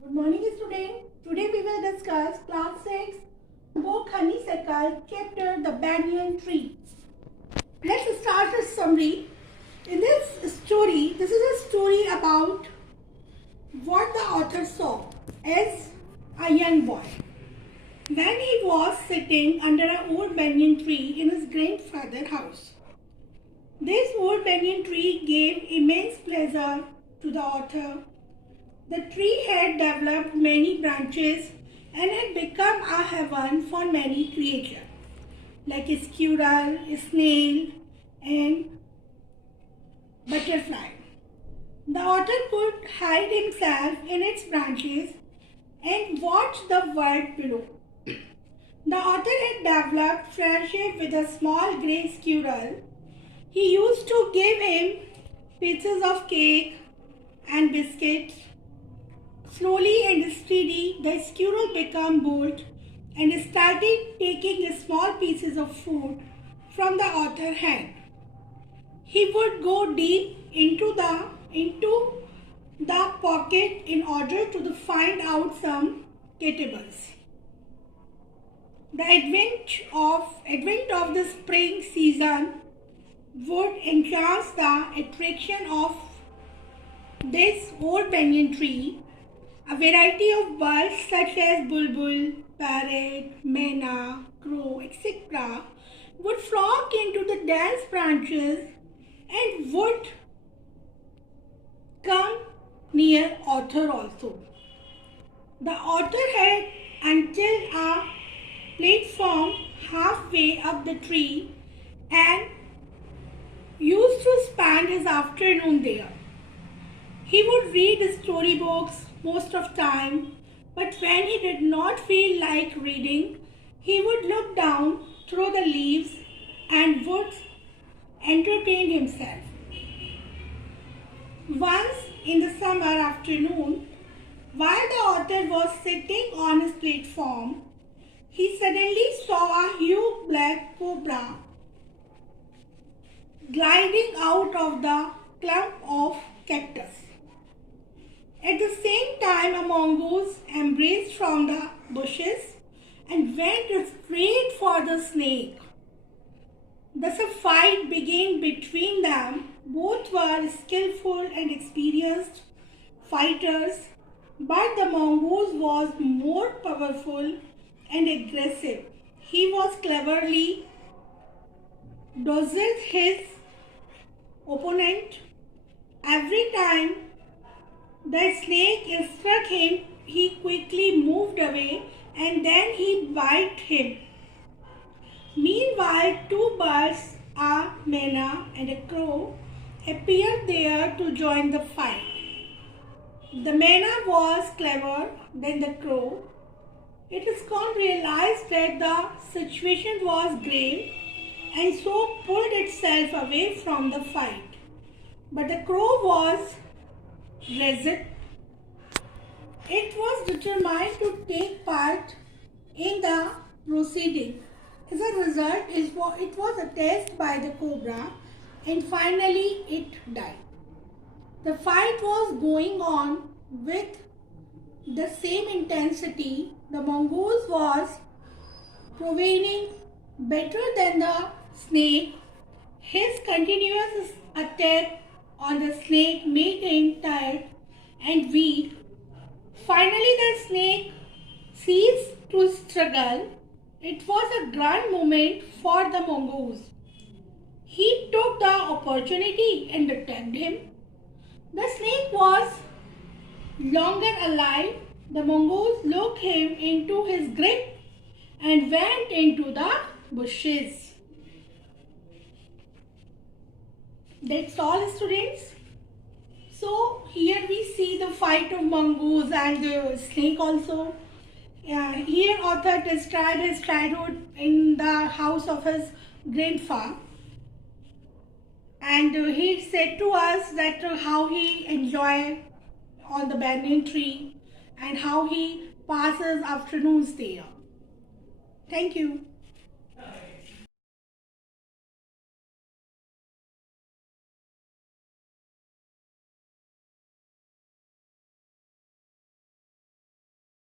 Good morning, students. Today we will discuss class 6 book Honeysuckle chapter The Banyan Tree. Let's start a summary. In this story, this is a story about what the author saw as a young boy. When he was sitting under an old banyan tree in his grandfather's house. This old banyan tree gave immense pleasure to the author. The tree had developed many branches and had become a heaven for many creatures, like a squirrel, a snail, and butterfly. The author could hide himself in its branches and watch the world below. The author had developed friendship with a small grey squirrel. He used to give him pieces of cake and biscuits. Slowly and steady, the squirrel became bold and started taking small pieces of food from the author's hand. He would go deep into the pocket in order to find out some eatables. The advent of the spring season would enhance the attraction of this old banyan tree. A variety of birds such as bulbul, parrot, myna, crow, etc. would flock into the dense branches and would come near author also. The author had until a platform halfway up the tree and used to spend his afternoon there. He would read storybooks most of time, but when he did not feel like reading, he would look down through the leaves and would entertain himself. Once in the summer afternoon, while the author was sitting on his platform, he suddenly saw a huge black cobra gliding out of the clump of cactus. At the same time, a mongoose embraced from the bushes and went straight for the snake. Thus a fight began between them. Both were skillful and experienced fighters, but the mongoose was more powerful and aggressive. He was cleverly dodged his opponent. Every time the snake struck him, he quickly moved away and then he bit him. Meanwhile, two birds, a myna and a crow, appeared there to join the fight. The myna was clever than the crow. It soon realized that the situation was grave and so pulled itself away from the fight. But the crow was resolute. It was determined to take part in the proceeding. As a result, it was attacked by the cobra and finally it died. The fight was going on with the same intensity. The mongoose was proving better than the snake. His continuous attack on the snake made him tired and weak. Finally, the snake ceased to struggle. It was a grand moment for the mongoose. He took the opportunity and attacked him. The snake was longer alive. The mongoose locked him into his grip and went into the bushes. That's all, students. So here we see the fight of mongoose and the snake also. Here author described his childhood in the house of his grandfather, and he said to us that how he enjoyed on the banyan tree and how he passes afternoons there. Thank you.